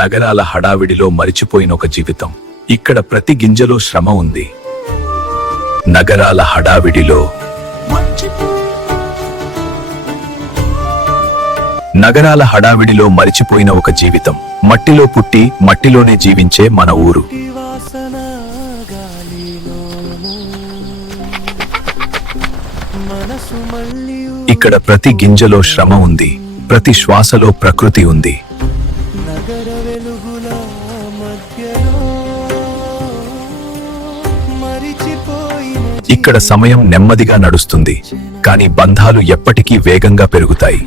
నగరాల హడావిడిలో మరిచిపోయిన ఒక జీవితం. ఇక్కడ ప్రతి గింజలో శ్రమ ఉంది. నగరాల హడావిడిలో మరిచిపోయిన ఒక జీవితం. మట్టిలో పుట్టి మట్టిలోనే జీవించే మన ఊరు. ఇక్కడ ప్రతి గింజలో శ్రమ ఉంది, ప్రతి శ్వాసలో ప్రకృతి ఉంది. ఇక్కడ సమయం నెమ్మదిగా నడుస్తుంది, కానీ బంధాలు ఎప్పటికీ వేగంగా పెరుగుతాయి.